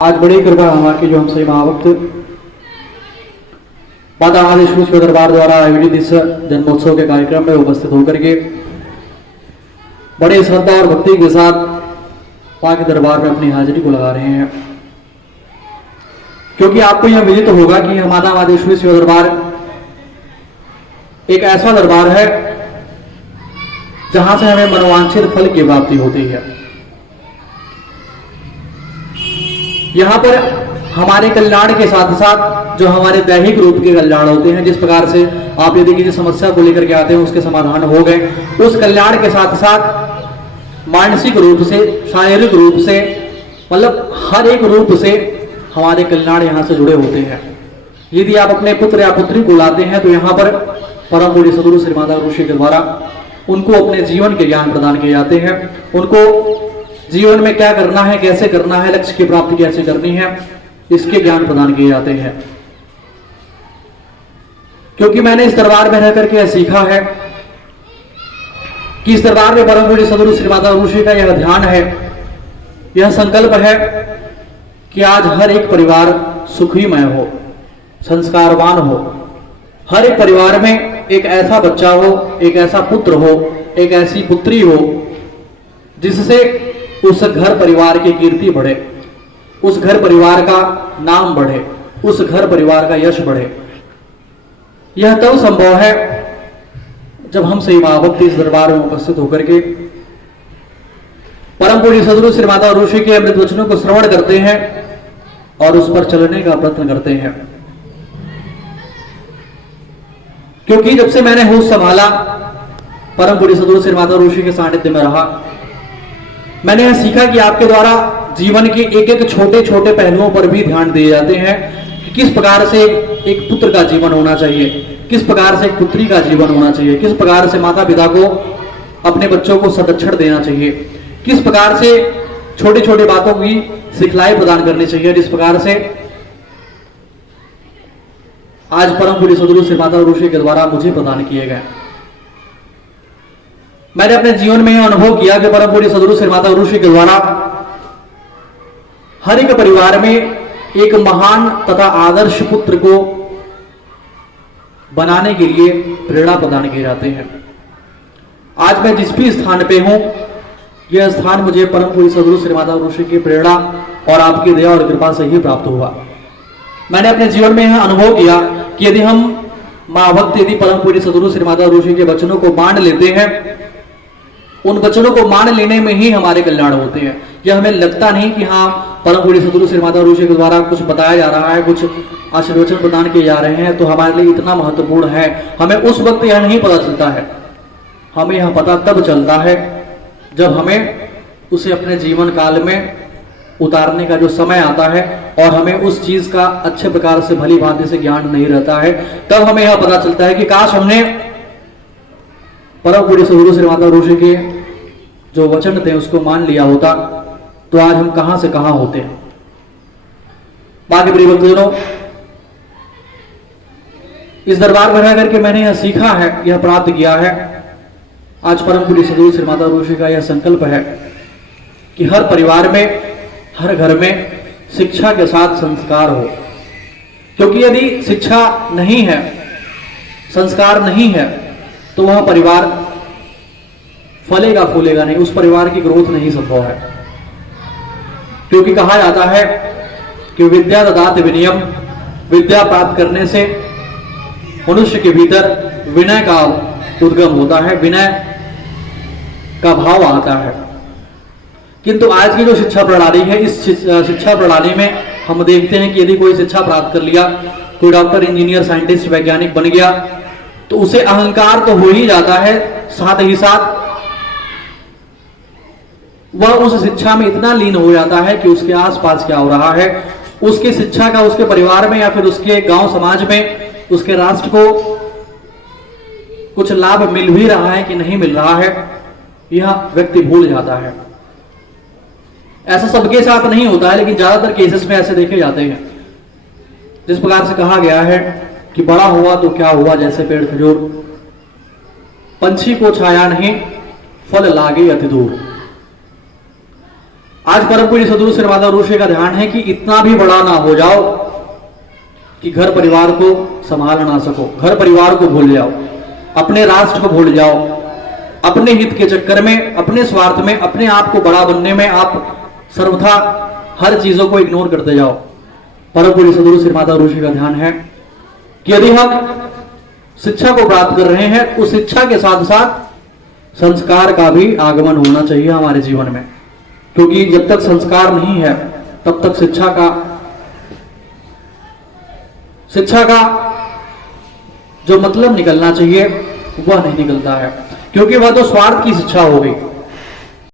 आज बड़ी कृपा हमारी जो हमसे महाभक्त माता महादेश्वर दरबार द्वारा आयोजित इस जन्मोत्सव के कार्यक्रम में उपस्थित होकर के बड़े श्रद्धा और भक्ति के साथ मां के दरबार में अपनी हाजिरी को लगा रहे हैं। क्योंकि आपको यह विदित होगा कि माता महादेश्वरी शिव दरबार एक ऐसा दरबार है जहां से हमें मनोवांछित फल की प्राप्ति होती है। यहां पर हमारे कल्याण के साथ साथ जो हमारे दैहिक रूप के कल्याण होते हैं, जिस प्रकार से आप यदि किसी समस्या को लेकर के आते हैं उसके समाधान हो गए, उस कल्याण के साथ साथ मानसिक रूप से, शारीरिक रूप से, मतलब हर एक रूप से हमारे कल्याण यहां से जुड़े होते हैं। यदि आप अपने पुत्र या पुत्री को लाते हैं तो यहां पर परम पूज्य सदगुरु श्री माता ऋषि के द्वारा उनको अपने जीवन के ज्ञान प्रदान किए जाते हैं। उनको जीवन में क्या करना है, कैसे करना है, लक्ष्य की प्राप्ति कैसे करनी है, इसके ज्ञान प्रदान किए जाते हैं। क्योंकि मैंने इस दरबार में रह करके यह सीखा है कि इस दरबार में परम पूज्य सदगुरु श्री माता ऋषि का यह ध्यान है, यह संकल्प है कि आज हर एक परिवार सुखीमय हो, संस्कारवान हो। हर एक परिवार में एक ऐसा बच्चा हो, एक ऐसा पुत्र हो, एक ऐसी पुत्री हो जिससे उस घर परिवार की कीर्ति बढ़े, उस घर परिवार का नाम बढ़े, उस घर परिवार का यश बढ़े। यह तब संभव है जब हम सही महाभक्त इस दरबार में उपस्थित होकर के परम पूज्य सदगुरु श्री माता ऋषि के अमृत वचनों को श्रवण करते हैं और उस पर चलने का प्रयत्न करते हैं। क्योंकि जब से मैंने होश संभाला, परम पूज्य सदगुरु श्री माता ऋषि के सानिध्य में रहा, मैंने यह सीखा कि आपके द्वारा जीवन के एक एक छोटे छोटे पहलुओं पर भी ध्यान दिए जाते हैं कि किस प्रकार से एक पुत्र का जीवन होना चाहिए, किस प्रकार से एक पुत्री का जीवन होना चाहिए, किस प्रकार से माता पिता को अपने बच्चों को संरक्षण देना चाहिए, किस प्रकार से छोटी छोटी बातों की सिखलाई प्रदान करनी चाहिए, जिस प्रकार से आज परम पूज्य सदगुरु श्री माता ऋषि के द्वारा मुझे प्रदान किए गए। मैंने अपने जीवन में यह अनुभव किया कि परम पूज्य सदगुरु श्री माता ऋषि के द्वारा हर एक परिवार में एक महान तथा आदर्श पुत्र को बनाने के लिए प्रेरणा प्रदान किए जाते हैं। आज मैं जिस भी स्थान पे हूं, यह स्थान मुझे परम पूज्य सदगुरु श्री माता ऋषि की प्रेरणा और आपकी दया और कृपा से ही प्राप्त हुआ। मैंने अपने जीवन में यह अनुभव किया कि यदि हम महाभक्त यदि परम पूज्य सदगुरु श्री माता ऋषि के वचनों को मान लेते हैं, उन वचनों को मान लेने में ही हमारे कल्याण होते हैं। यह हमें लगता नहीं कि हाँ परम पूज्य सदगुरु श्री माता ऋषि के द्वारा कुछ बताया जा रहा है, कुछ आशीर्वचन प्रदान किए जा रहे हैं तो हमारे लिए इतना महत्वपूर्ण है। हमें उस वक्त यह नहीं पता चलता है, हमें यह पता तब चलता है जब हमें उसे अपने जीवन काल में उतारने का जो समय आता है और हमें उस चीज का अच्छे प्रकार से भली भांति से ज्ञान नहीं रहता है, तब हमें यह पता चलता है कि काश हमने परम पूज्य सदगुरु श्री माता ऋषि के जो वचन थे उसको मान लिया होता तो आज हम कहां से कहां होते हैं। बाकी प्रिय भक्तजनों, इस दरबार में रह करके मैंने यह सीखा है, यह प्राप्त किया है। आज परम पूज्य सदगुरु श्री माता ऋषि का यह संकल्प है कि हर परिवार में, हर घर में शिक्षा के साथ संस्कार हो। क्योंकि यदि शिक्षा नहीं है, संस्कार नहीं है, तो वह परिवार फलेगा फूलेगा नहीं, उस परिवार की ग्रोथ नहीं संभव है। क्योंकि कहा जाता है कि विद्या ददाति विनयम, विद्या प्राप्त करने से मनुष्य के भीतर विनय का उद्गम होता है, विनय का भाव आता है। किंतु आज की जो शिक्षा प्रणाली है, इस शिक्षा प्रणाली में हम देखते हैं कि यदि कोई शिक्षा प्राप्त कर लिया, कोई डॉक्टर, इंजीनियर, साइंटिस्ट, वैज्ञानिक बन गया तो उसे अहंकार तो हो ही जाता है, साथ ही साथ वह उस शिक्षा में इतना लीन हो जाता है कि उसके आसपास क्या हो रहा है, उसकी शिक्षा का उसके परिवार में या फिर उसके गांव समाज में, उसके राष्ट्र को कुछ लाभ मिल भी रहा है कि नहीं मिल रहा है, यह व्यक्ति भूल जाता है। ऐसा सबके साथ नहीं होता है, लेकिन ज्यादातर केसेस में ऐसे देखे जाते हैं। जिस प्रकार से कहा गया है कि बड़ा हुआ तो क्या हुआ, जैसे पेड़ खजूर, पंछी को छाया नहीं, फल लागे अति दूर। आज परम पूज्य सद्गुरु श्री माता ऋषि का ध्यान है कि इतना भी बड़ा ना हो जाओ कि घर परिवार को संभाल ना सको, घर परिवार को भूल जाओ, अपने राष्ट्र को भूल जाओ, अपने हित के चक्कर में, अपने स्वार्थ में, अपने आप को बड़ा बनने में आप सर्वथा हर चीजों को इग्नोर करते जाओ। परम पूज्य सद्गुरु श्री माता ऋषि का ध्यान है कि यदि हम शिक्षा को प्राप्त कर रहे हैं, उस शिक्षा के साथ साथ संस्कार का भी आगमन होना चाहिए हमारे जीवन में, क्योंकि जब तक संस्कार नहीं है तब तक शिक्षा का जो मतलब निकलना चाहिए वह नहीं निकलता है, क्योंकि वह तो स्वार्थ की शिक्षा हो गई।